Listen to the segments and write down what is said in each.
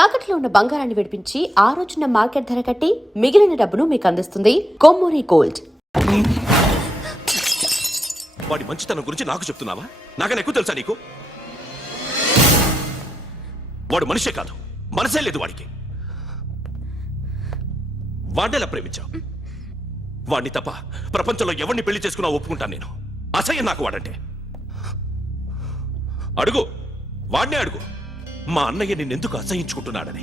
తాకట్లో ఉన్న బంగారాన్ని విడిపించి ఆ రోజున మార్కెట్ ధర కట్టి మిగిలిన డబ్బును మీకు అందిస్తుంది కొమ్మూరి గోల్డ్. వాడి మంచితనం గురించి నాకు చెప్తున్నావా? నాకన్నా ఎక్కువ తెలుసా నీకు? వాడు మనిషే కాదు, మనసే లేదు వాడికి. వాడేలా ప్రేమించావు? వాడిని తప్ప ప్రపంచంలో ఎవరిని పెళ్లి చేసుకున్నా ఒప్పుకుంటాను నేను. అసహ్యం నాకు వాడంటే. అడుగు, వాడినే అడుగు, మా అన్నయ్య నిన్నెందుకు అసహించుకుంటున్నాడని.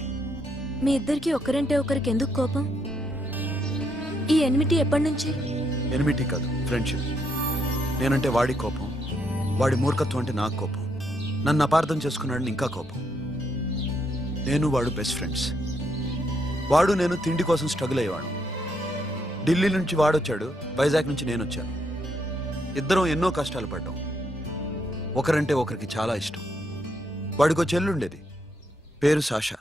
మీ ఇద్దరికి ఒకరంటే ఒకరికి ఎందుకు కోపం? ఈ ఎనిమిటీ ఎప్పటి నుంచి? ఎనిమిటీ కాదు, ఫ్రెండ్షిప్. నేనంటే వాడి కోపం, వాడి మూర్ఖత్వం అంటే నాకు కోపం. నన్ను అపార్థం చేసుకున్నాడని ఇంకా కోపం. నేను వాడు బెస్ట్ ఫ్రెండ్స్. వాడు నేను తిండి కోసం స్ట్రగుల్ అయ్యేవాడు. ఢిల్లీ నుంచి వాడొచ్చాడు, వైజాగ్ నుంచి నేను వచ్చాను. ఇద్దరం ఎన్నో కష్టాలు పడ్డాం. ఒకరంటే ఒకరికి చాలా ఇష్టం. వాడికో చెల్లుండేది, పేరు సాషా.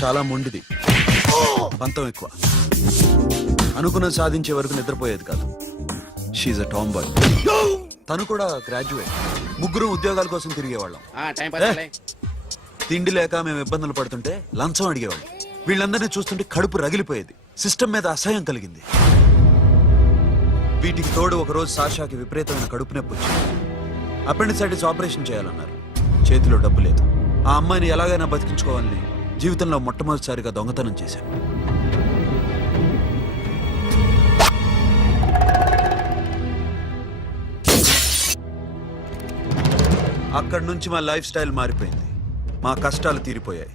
చాలా మొండిది, పంతం ఎక్కువ. అనుకున్నది సాధించే వరకు నిద్రపోయేది కాదు. She a tomboy. తను కూడా గ్రాడ్యుయేట్. ముగ్గురు ఉద్యోగాల కోసం తిరిగేవాళ్ళం. తిండి లేక మేము ఇబ్బందులు పడుతుంటే లంచం అడిగేవాళ్ళం. వీళ్ళందరినీ చూస్తుంటే కడుపు రగిలిపోయేది. సిస్టమ్ మీద అసహ్యం కలిగింది. వీటికి తోడు ఒకరోజు సాషాకి విపరీతమైన కడుపు నొప్పి వచ్చింది. అపెండిసైటిస్ ఆపరేషన్ చేయాలన్నారు. చేతిలో డబ్బు లేదు. ఆ అమ్మాయిని ఎలాగైనా బతికించుకోవాలని జీవితంలో మొట్టమొదటిసారిగా దొంగతనం చేశాను. అక్కడి నుంచి మా లైఫ్ స్టైల్ మారిపోయింది. మా కష్టాలు తీరిపోయాయి.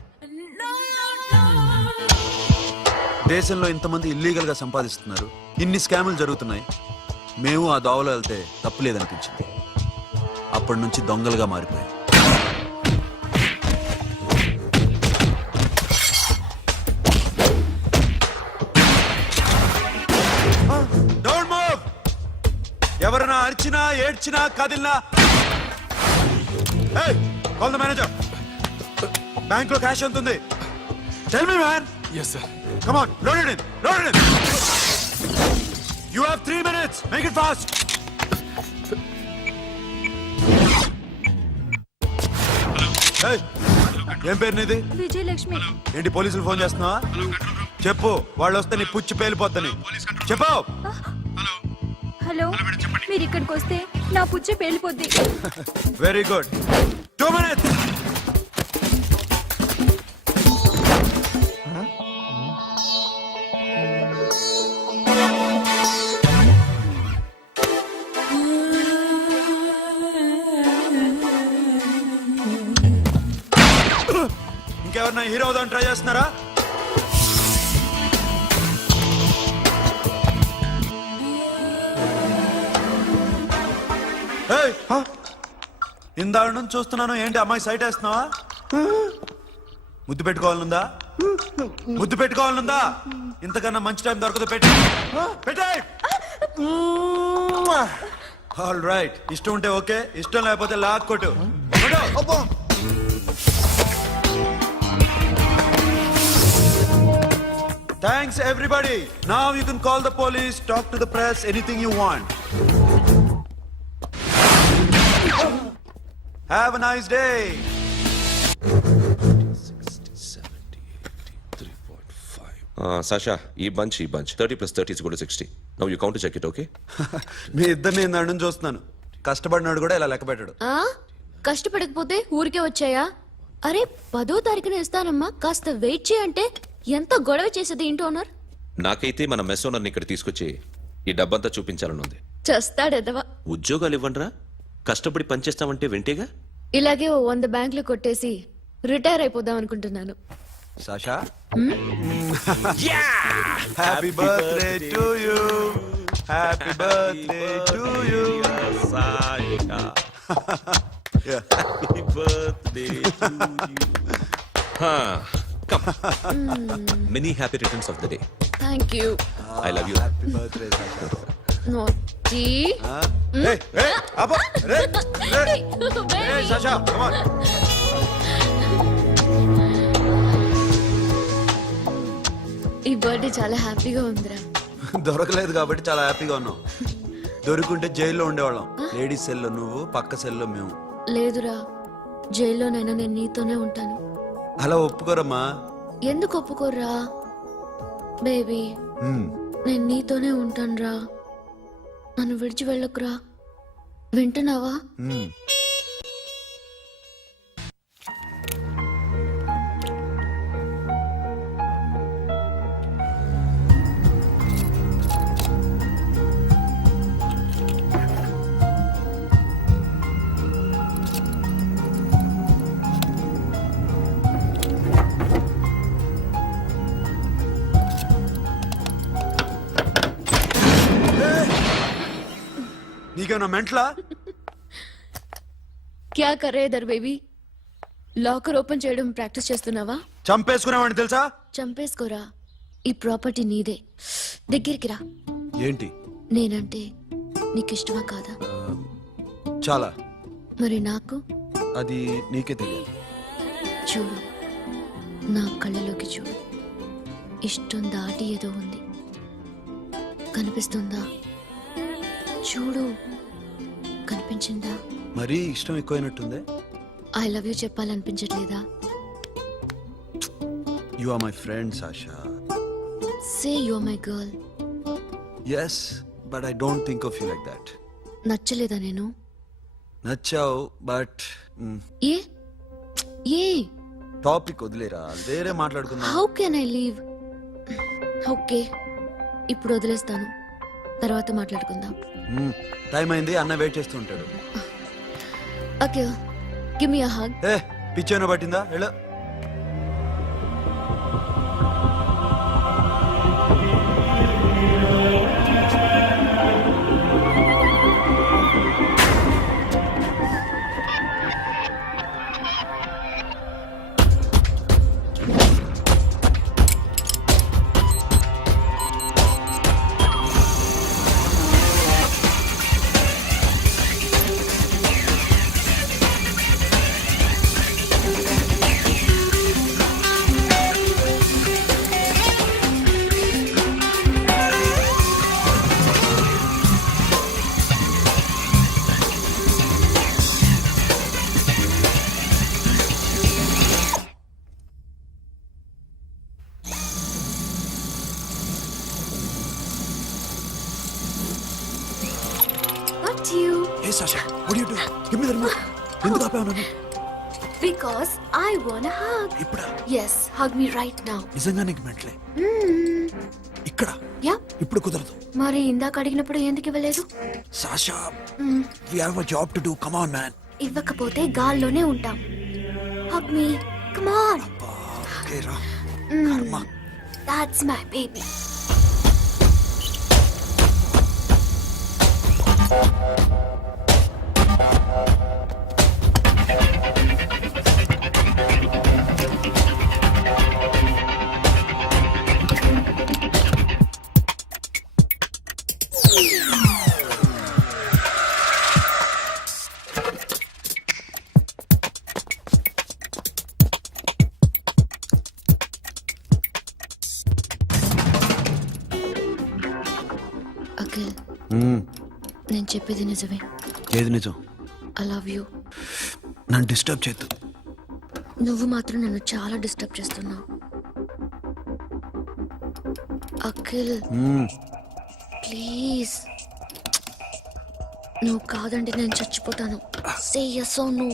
దేశంలో ఇంతమంది ఇల్లీగల్ గా సంపాదిస్తున్నారు, ఇన్ని స్కాములు జరుగుతున్నాయి. మేము ఆ దోవలో వెళ్తే తప్పులేదనిపించింది. అప్పటి నుంచి దొంగలుగా మారిపోయాం. ఎవరైనా అరిచినా ఏడ్చినా కదిలినా కాల్ ద మేనేజర్. బ్యాంక్ లో క్యాష్ ఎంత ఉంది? Tell me man. yes sir. come on, load it in, load it in. you have 3 minutes, make it fast. hey, ఏం పేరు నీది? విజయలక్ష్మి. ఏంటి పోలీసులు ఫోన్ చేస్తున్నావా? చెప్పు, వాళ్ళు వస్తే నీ పుచ్చి పేలిపోద్దని చెప్పు. హలో, మీరు ఇక్కడికి వస్తే నా పుచ్చే పేలిపోద్ది. Very good. 2 minutes. ఇంకెవరన్నా హీరో అవుదాం ట్రై చేస్తున్నారా? ఇందాక నుంచి చూస్తున్నాను, ఏంటి అమ్మాయి సైట్ వేస్తున్నావా? ముద్దు పెట్టుకోవాలనుందా? ముద్దు పెట్టుకోవాలనుందా? ఇంతకన్నా మంచి టైం దొరకదు. పెట్టే. ఆల్ రైట్, ఇష్టం ఉంటే ఓకే, ఇష్టం లేకపోతే లాక్ కొట్టు. Thanks everybody. Now you can call the police, talk to the press, anything you want. Have a nice day. 'Sasha, ఈ bunch 30 + 30 = 60. Now you count to check it, okay? మీ ఇద్దరిని నన్ను చూస్తున్నాను. కష్టపడినాడు కూడా ఇలా లెక్క పెట్టాడు. కష్టపడకపోతే ఊరికే వచ్చాయా? అరే 10వ తారీఖున ఇస్తానమ్మా, కాస్త వెయిట్ చేయంటే ఎంత గొడవ చేసేది ఇంటి ఓనర్. నాకైతే మన మెస్ ఓనర్ని ఇక్కడ తీసుకొచ్చి ఈ డబ్బంతా చూపించాలని ఉంది. చస్తాడెదవా. ఉద్యోగాలు ఇవ్వండిరా, కష్టపడి పనిచేస్తామంటే వింటేగా. ఇలాగే 100 బ్యాంకులు కొట్టేసి రిటైర్ అయిపోదాం అనుకుంటున్నాను. Sasha, happy birthday to you. Happy birthday to you Sasha. Happy birthday to you. Many happy returns of the day. Thank you. I love you. Happy birthday, Sasha. Naughty. Hey, Abba, hey, Sasha, come on. ఈ birthday చాలా హ్యాపీగా ఉందిరా. దొరకలేదు కాబట్టి చాలా హ్యాపీగా ఉన్నాం. దొరుకుంటే జైల్లో ఉండేవాళ్ళం. లేడీస్ సెల్లో నువ్వు, పక్క సెల్లో మేము. లేదురా, జైల్లోనైనా నేను నీతోనే ఉంటాను. అలా ఒప్పుకోరమ్మా. ఎందుకు ఒప్పుకోర్రా బేబీ? మ్మ్. నేను నీతోనే ఉంటానురా. నన్ను విడిచి వెళ్ళకురా. వింటున్నావా? మ్మ్. నీకేమన్నా మెంట్లా? క్యా కరే ఇధర్ బేబీ? లాకర్ ఓపెన్ చేయడం ప్రాక్టీస్ చేస్తున్నావా? చంపేసుకున్నావని తెలుసా? చంపేసుకోరా. ఈ ప్రాపర్టీ నీదే. దగ్గరికి రా. ఏంటి? నేనంటే నీకు ఇష్టమా కాదా? చాలా. మరి నాకు? అది నీకే తెలియాలి. చూడు, నా కళ్ళలోకి చూడు. ఇష్టం దాటి ఏదో ఉంది. కనిపిస్తుందా? చూడు, కనిపించిందా? మరీ ఇష్టం ఎక్కువైనట్టుందే. ఐ లవ్ యూ చెప్పాలనిపించట్లేదా? You are my friend Sasha. Say you are my girl. Yes, but I don't think of you like that. నచ్చలేదా నేను? నచ్చావు, బట్ ఏ ఏ టాపిక్ వదిలేరా, వేరే మాట్లాడుకుందాం. How can I leave? Okay, ఇప్పుడు వదిలేస్తాను. తర్వాత మాట్లాడుకుందాం. టైం అయింది, అన్న వెయిట్ చేస్తూ ఉంటాడు. Okay, give me a hug. ఏ పిచ్చోన పట్టిందా? వెళ్ళు. What you? ఏ Sasha, what are you doing? Give me the remote. ఎందుకు ఆపావు నన్ను? Because I want a hug. ఇప్పుడా? Yes, hug me right now. నిజంగా నీకు మెంట్లే? ఇక్కడ Yeah. ఇప్పుడు కుదరదు. మరి ఇందాక అడిగినప్పుడు ఎందుకు ఇవ్వలేదు? Sasha, we have a job to do. Come on, man. ఇవ్వకపోతే గాల్లోనే ఉంటాం. Hug me. Come on. Okay, రా. కర్మ. That's my baby. అఖిల్, నేను చెప్పేది నిజమే. ఏది నిజం? I love you. నన్ను డిస్టర్బ్ చేయొద్దు. నువ్వు మాత్రం నన్ను చాలా డిస్టర్బ్ చేస్తున్నావు. అఖిల్, ప్లీజ్. నువ్వు కాదంటే నేను చచ్చిపోతాను. Say yes or no.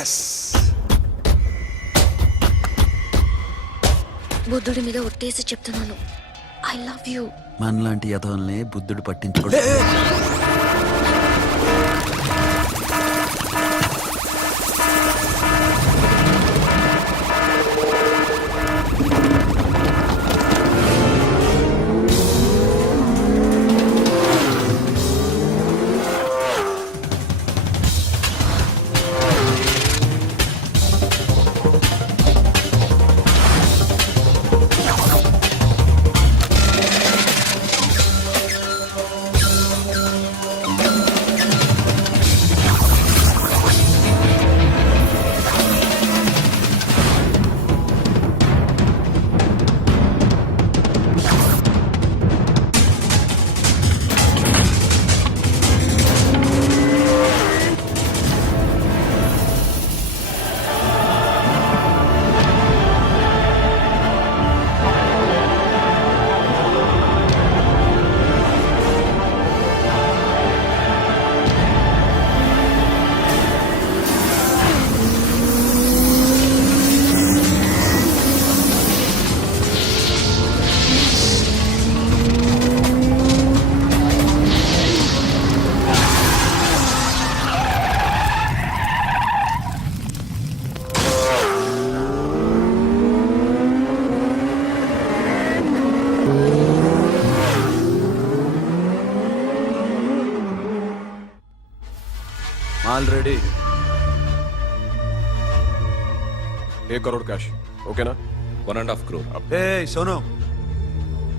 Yes. బుద్ధుడి మీద ఒట్టేసి చెప్తున్నాను. I love you. మనలాంటి యథోల్ని బుద్ధుడు పట్టించుకోడు. ఆల్రెడీ 1 करोड़ कैश ओकेना 1.5 crore. ఏ సోను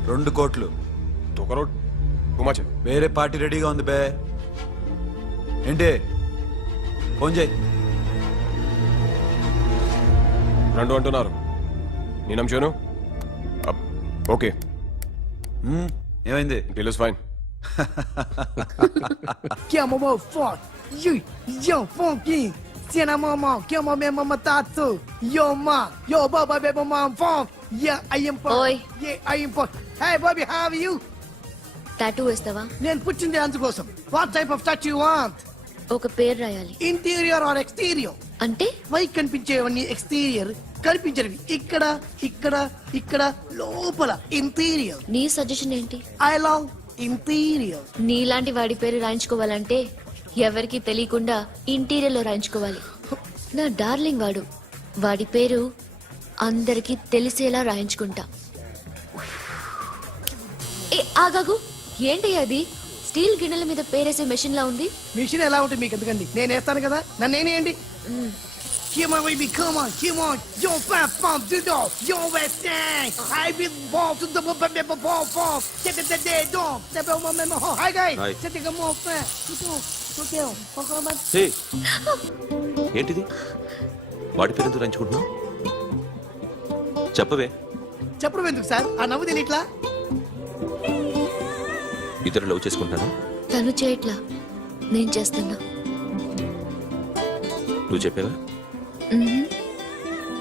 2 కోట్లు 2 करोड़ टू मच వేరే పార్టీ రెడీగా ఉంది బే ఏంటి ఫోన్ చేయి రెండు అంటున్నారు నీ నమ్ముచాను ఓకే ఏమైంది deal is fine Que é mamão forte. Yo, funky. Cena mamão, que é mamão mamão tatu. Yo, ma. Yo, baba, baby, mom, funk. Yeah, I am funk. Oi. Yeah, I am funk. Hey, Bobby, how are you? Tattoo వేస్తావా? నేను పుట్టింది అందుకోసం. What type of tattoo you want? ఒక పేరు రాయాలి. Interior or exterior? అంటే పై కనిపించేవన్నీ exterior, కనిపించేవి ఇక్కడ ఇక్కడ ఇక్కడ లోపల ఇంటీరియర్. నీ సజెషన్ ఏంటి? I love interior. నీలాంటి వాడి పేరు రాయించుకోవాలంటే ఎవరికి తెలియకుండా ఇంటీరియర్ లో రాయించుకోవాలి. నా డార్లింగ్ వాడు. వాడి పేరు అందరికి తెలిసేలా రాయించుకుంటా. ఏ ఆగాగు, ఏంటి అది? స్టీల్ గిన్నెల మీద పేరేసే మెషిన్ లా ఉంది. మిషన్ ఎలా ఉంటుంది మీకు ఎందుకండి? నేను వేస్తాను కదా, నన్ను నేనేయండి. Come on, baby, come on, come on. Yo, fat pump, do do. Yo, West End. I will walk to the ball, ball. Get the day, dog. The bell, mama, hi, guys. Hi. Set the more fat. Okay, okay. హే ఏంటిది వాడి పేరు ఎందుకు రంచుకుంటున్నావు చెప్పవే. చెప్పడం ఎందుకు sir? ఆ నవ్వు తిని ఇద్దరు లవ్ చేసుకుంటాను. తను చేయట్లా, నేను చేస్తున్నా. నువ్వు చెప్పావా?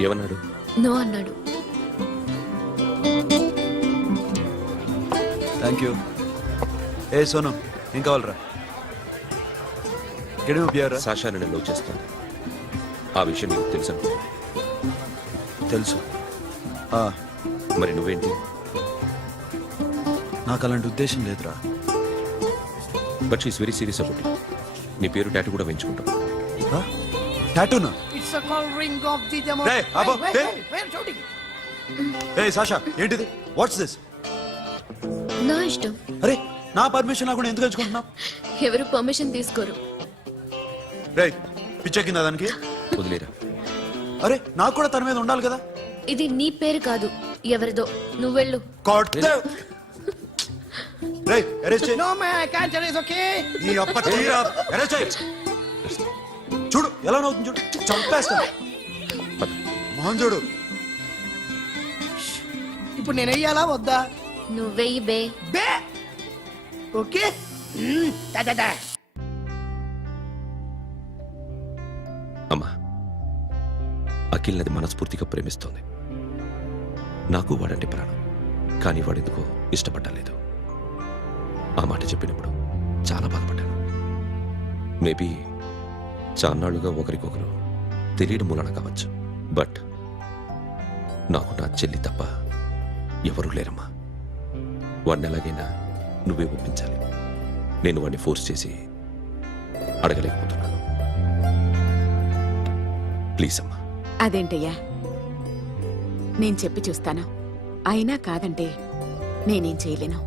ఏమన్నాడు? నో అన్నాడు. Thank you. ఏ సోను ఏం కావాలరా? గడి ఉపయోగరా? సాషా నేను లవ్ చేస్తాను. ఆ విషయం నీకు తెలుసు అనుకో. తెలుసు. మరి నువ్వేంటి? నాకు అలాంటి ఉద్దేశం లేదురా. But she's very serious about it. నీ పేరు టాటూ కూడా వేయించుకుంటాం. టాటూనా? It's a call ring of the demo. Hey, Abo, hey. Where shooting? ఏ సాషా ఏంటిది? What's this? నా ఇష్టం. అరే నా పర్మిషన్ లేకుండా ఎందుకు ఎంచుకుంటున్నావు? ఎవరు పర్మిషన్ తీసుకోరు. రే పిచ్చెక్కిందా దానికి? వదిలేరా. అరే నాకు కూడా తన మీద ఉండాలి కదా. ఇది నీ పేరు కాదు, ఎవరిదో. నువ్వెళ్ళు. కొట్టేవ్. రే అరెస్ట్ చేయి. No man, I can't tell it's okay. నీ అప్ప తీరా అరెస్ట్ చేయి. చూడు ఎలా నవ్వుతుంది చూడు. చంపేస్తా. మోహన్ చూడు. ఇప్పుడు నేను వెయ్యాలా వద్దా? నువ్వెయ్యి బే. బే ఓకే. Da da da. అమ్మా, అఖిల్ నది మనస్ఫూర్తిగా ప్రేమిస్తోంది. నాకు వాడంటే ప్రాణం. కానీ వాడెందుకో ఇష్టపడలేదు. ఆ మాట చెప్పినప్పుడు చాలా బాధపడ్డాను. మేబీ చాన్నాళ్ళుగా ఒకరికొకరు తెలియడం మూలన కావచ్చు. బట్ నాకు నా చెల్లి తప్ప ఎవరూ లేరమ్మా. వాడిని ఎలాగైనా నువ్వే ఒప్పించాలి. నేను వాడిని ఫోర్స్ చేసి అడగలేకపోతున్నాను. ప్లీజ్ అమ్మా. అదేంటయ్యా, నేను చెప్పి చూస్తాను. అయినా కాదంటే నేనేం చేయలేను.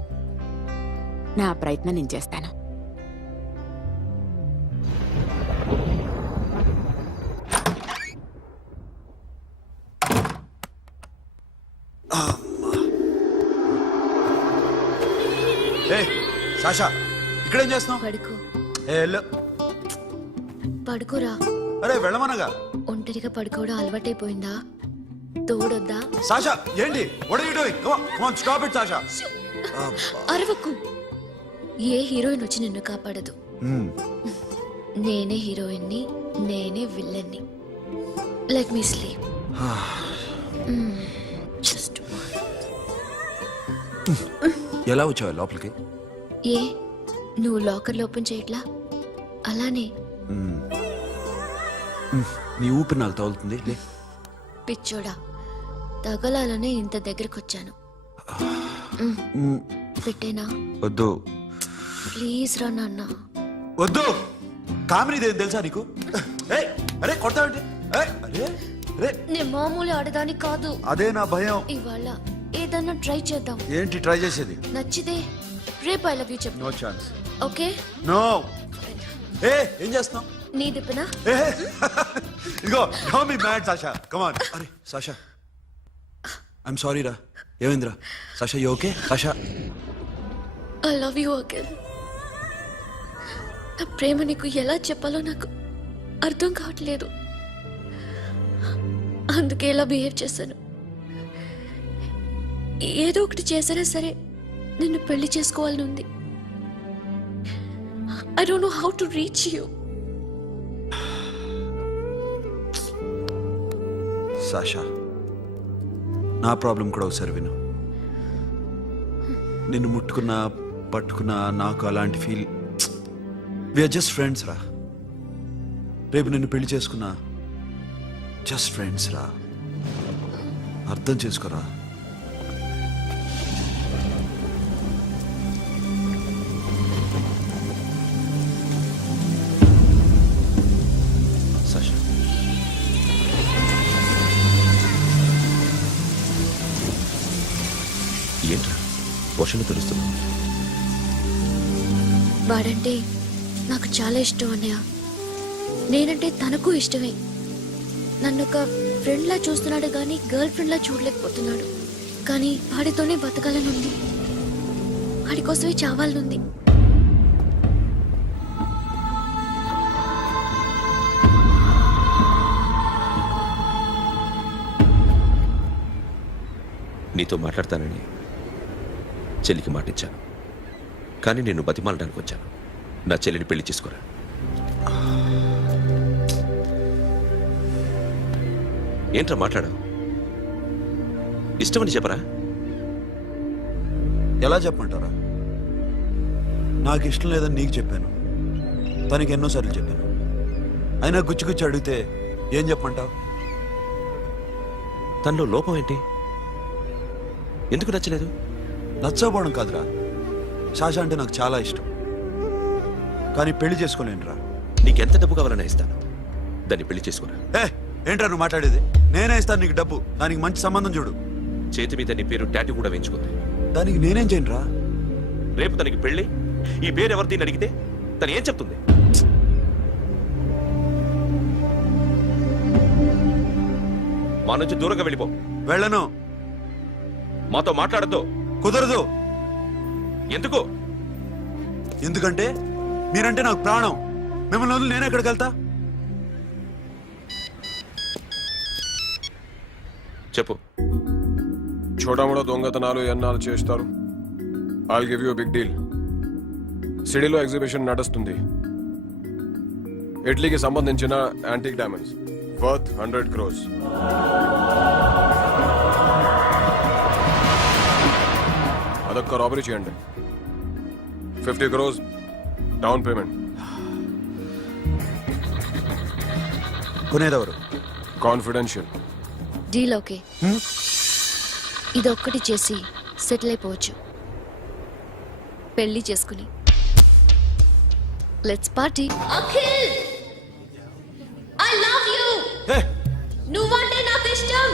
నా ప్రయత్నం నేను చేస్తాను. ఏ సాషా ఇక్కడేం చేస్తున్నావు? పడుకో. ఏ వెళ్ళు. పడుకోరా. అరే వెళ్ళమనగా. ఒంటరిగా పడుకోవడం అలవాటైపోయిందా? తోడొద్దా? సాషా ఏంటి? What are you doing? Come on stop it Sasha. అరవకు. ఏ హీరోయిన్ వచ్చి నిన్ను కాపాడదు. నేనే హీరోయిన్ని, నేనే విల్లన్ని. Let me sleep. జస్ట్ ఎలా వచ్చావు లోపలికి? ఏ నువ్వు లాకర్ ఓపెన్ చేయట్లా? అలానే. నీ ఊపిరి నాకు తగులుతుంది. లే. పిచ్చోడా, తగలాలనే ఇంత దగ్గరకొచ్చాను. పెట్టేనా? వద్దు ప్లీజ్ రా నాన్న. వద్దు. కామినీదేం తెలుసా నీకు? ఏయ్, అరే కొడతావేంటి? ఏయ్, అరే అరే నేను మామూలు ఆడదాని కాదు. అదే నా భయం. ఇవాళ ఏదన్నా ట్రై చేద్దాం. ఏంటి ట్రై చేసేది? నచ్చితే రేపు ఐ లవ్ యూ చెప్పు. No chance. ఓకే? నో. ఏ ఏం చేస్తున్నావు? నీ దిప్పునా ఇదిగో don't be mad Sasha come on అరే సాషా ఐఎమ్ సారీ రా ఏమైందిరా Sasha you okay Sasha I love you Akhil. నా ప్రేమ నీకు ఎలా చెప్పాలో నాకు అర్థం కావట్లేదు. అందుకే ఇలా బిహేవ్ చేశాను. ఏదో ఒకటి చేసినా సరే నిన్ను పెళ్లి చేసుకోవాలని ఉంది. I don't know how to reach you. Sasha నా ప్రాబ్లం కూడా ఒకసారి విను. నిన్ను ముట్టుకున్నా పట్టుకున్నా నాకు అలాంటి ఫీల్ వీఆర్ జస్ట్ ఫ్రెండ్స్ రా. రేపు నిన్ను పెళ్లి చేసుకున్నా జస్ట్ ఫ్రెండ్స్ రా. అర్థం చేసుకోరా. సాషా ఏంట్రా వర్షంలో తెలుస్తున్నావు? వాడంటే నాకు చాలా ఇష్టం అన్నయ్య. నేనంటే తనకు ఇష్టమే. నన్ను ఒక ఫ్రెండ్లా చూస్తున్నాడు కానీ గర్ల్ ఫ్రెండ్లా చూడలేకపోతున్నాడు. కానీ వాడితోనే బతకాలని ఉంది. వాడి కోసమే చావాలనుంది. నీతో మాట్లాడతానని చెల్లికి మాటిచ్చాను, కానీ నేను బతిమాలడానికి వచ్చాను. నా చెల్లిని పెళ్లి చేసుకోరా. ఏంట్రా మాట్లాడావు? ఇష్టమని చెప్పరా? ఎలా చెప్పమంటారా? నాకు ఇష్టం లేదని నీకు చెప్పాను, తనకి ఎన్నోసార్లు చెప్పాను. అయినా గుచ్చి గుచ్చి అడిగితే ఏం చెప్పమంటావు? తనలో లోపం ఏంటి? ఎందుకు నచ్చలేదు? నచ్చకపోవడం కాదురా, సాషా అంటే నాకు చాలా ఇష్టం, కానీ పెళ్లి చేసుకోలేనురా. నీకెంత డబ్బు కావాలన్నా ఇస్తాను, దాన్ని పెళ్లి చేసుకురా. ఏంట్రా నువ్వు మాట్లాడేది? నేనే ఇస్తాను నీకు డబ్బు, దానికి మంచి సంబంధం చూడు. చేతి మీద నీ పేరు టాటూ కూడా వేయించుకుంది. దానికి నేనేం చేయనురా? రేపు తనకి పెళ్లి, ఈ పేరు ఎవరిది అని అడిగితే తను ఏం చెప్తుంది? మా నుంచి దూరంగా వెళ్ళిపో. వెళ్ళను. మాతో మాట్లాడద్దు. కుదరదు. ఎందుకు? ఎందుకంటే మీరంటే నాకు ప్రాణం. మిమ్మల్ని వదిలి నేను ఎక్కడికి వెళ్తా? చెప్పు. చోటామోడా దొంగతనాలు ఎన్నాళ్ళు చేస్తారు? I'll give you big deal. సిటీలో ఎగ్జిబిషన్ నడుస్తుంది. ఇటలీకి సంబంధించిన యాంటిక్ డైమండ్స్ వర్త్ 100 crores. అదొక్క రాబరీ చేయండి. 50 crores డౌన్ పేమెంట్. కొనేదెవరు? కాన్ఫిడెన్షియల్. Deal okay. ఇదొక్కటి చేసి సెటిల్ అయిపోవచ్చు. పెళ్లి చేసుకుని let's party. Akhil, I love you. నువ్వంటే నాకు ఇష్టం.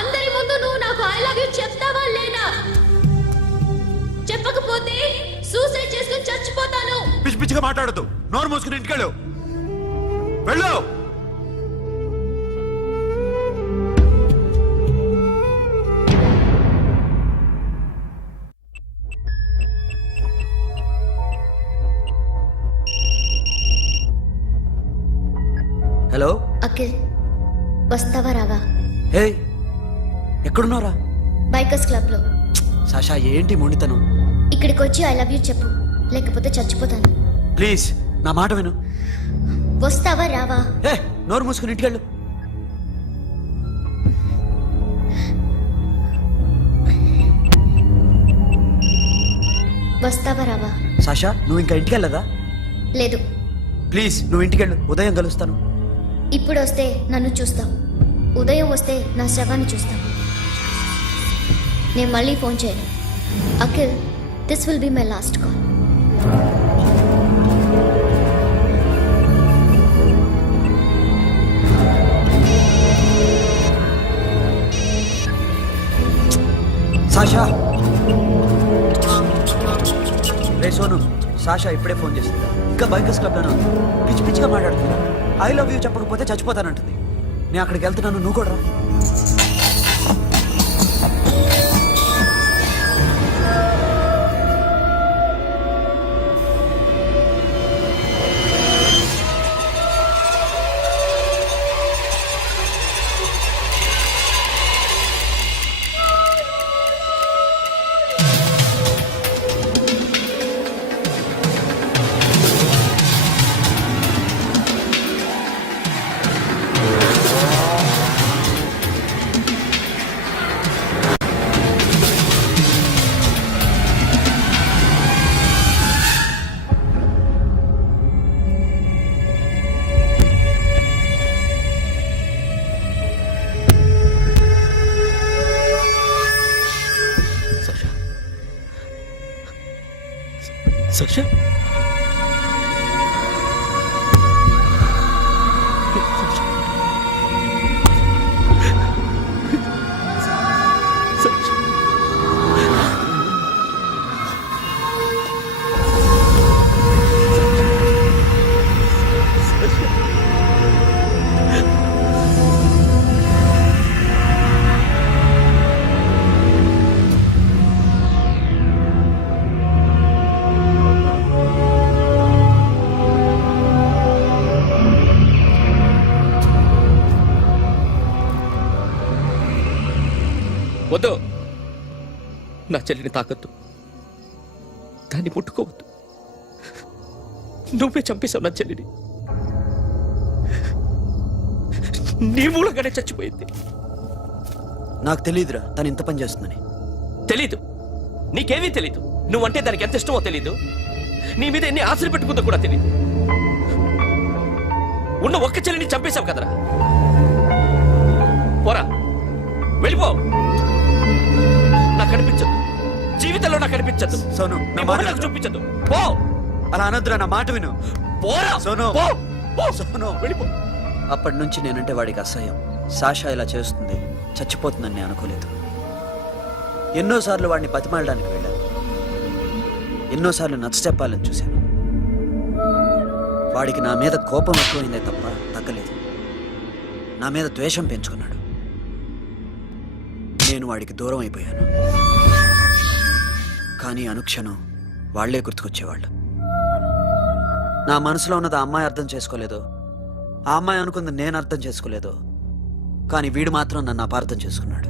అందరి ముందు నువ్వు నాకు ఐ లవ్ యు చెప్తావా లేదా? చెప్పకపోతే సూసైడ్ చేసుకుని చచ్చిపోతాను. పిచ్చి పిచ్చిగా మాట్లాడద్దు. నోరు మూసుకుని ఇంటికెళ్ళు. వెళ్ళు. హలో అఖిల్, వస్తావా రావా? హే ఎక్కడున్నారా? బైకర్స్ క్లబ్ లో. సాషా ఏంటి మొండితనం? ఇక్కడికి వచ్చి ఐ లవ్ యూ చెప్పు, లేకపోతే చచ్చిపోతాను. ప్లీజ్ నా మాట విను. వస్తావా రావా? హే నోరు మూసుకుని ఇంటికెళ్ళు. వస్తావా రావా? సాషా నువ్వు ఇంకా ఇంటికెళ్ళదా? లేదు. ప్లీజ్ నువ్వు ఇంటికెళ్ళు, ఉదయం కలుస్తాను. ఇప్పుడు వస్తే నన్ను చూస్తావు, ఉదయం వస్తే నా శవాన్ని చూస్తావు. నేను మళ్ళీ ఫోన్ చేయను. Akhil, this will be my last call. Sasha ray Sonu, Sasha ఇప్పుడే ఫోన్ చేసింది. ఇంకా బైకర్స్ క్లబ్లోనే ఉంది. పిచ్చి పిచ్చిగా మాట్లాడుతుంది. ఐ లవ్ యూ చెప్పకపోతే చచ్చిపోతానంటుంది. నేను అక్కడికి వెళ్తున్నాను, నువ్వు కూడా రా. సషా సషా వద్దు, నా చెల్లిని తాకద్దు, దాన్ని ముట్టుకోవద్దు. నువ్వే చంపేశావు నా చెల్లిని. నీ మూలంగానే చచ్చిపోయింది. నాకు తెలియదురా తను ఇంత పని చేస్తుందని. తెలీదు, నీకేమీ తెలీదు. నువ్వంటే దానికి ఎంత ఇష్టమో తెలీదు. నీ మీద ఎన్ని ఆశలు పెట్టుకుందో కూడా తెలీదు. ఉన్న ఒక్క చెల్లిని చంపేశావు కదరా. పోరా, వెళ్ళిపో. నాకు కనిపించదు, జీవితంలో నాకు కనిపించదు. సోను, నీ నా మొహం మాట నాకు విను. చూపించదు. పో, అలా అనొద్దురా, నా మాట విను. పోరా, సోను. పో, పో. సోను. వెళ్ళిపో. అప్పటి నుంచి నేనంటే వాడికి అసహ్యం. సాషా ఇలా చేస్తుంది, చచ్చిపోతుందని నేను అనుకోలేదు. ఎన్నోసార్లు వాడిని బతిమాలడానికి వెళ్ళాను. ఎన్నోసార్లు నచ్చ చెప్పాలని చూశాను. వాడికి నా మీద కోపం ఎక్కువైందే తప్ప తగ్గలేదు. నా మీద ద్వేషం పెంచుకున్నాడు. నేను వాడికి దూరం అయిపోయాను. కానీ అనుక్షణం వాళ్లే గుర్తుకొచ్చేవాళ్ళు. నా మనసులో ఉన్నది ఆ అమ్మాయి అర్థం చేసుకోలేదు, ఆ అమ్మాయి అనుకుంది నేను అర్థం చేసుకోలేదు. కానీ వీడు మాత్రం నన్ను అపార్థం చేసుకున్నాడు.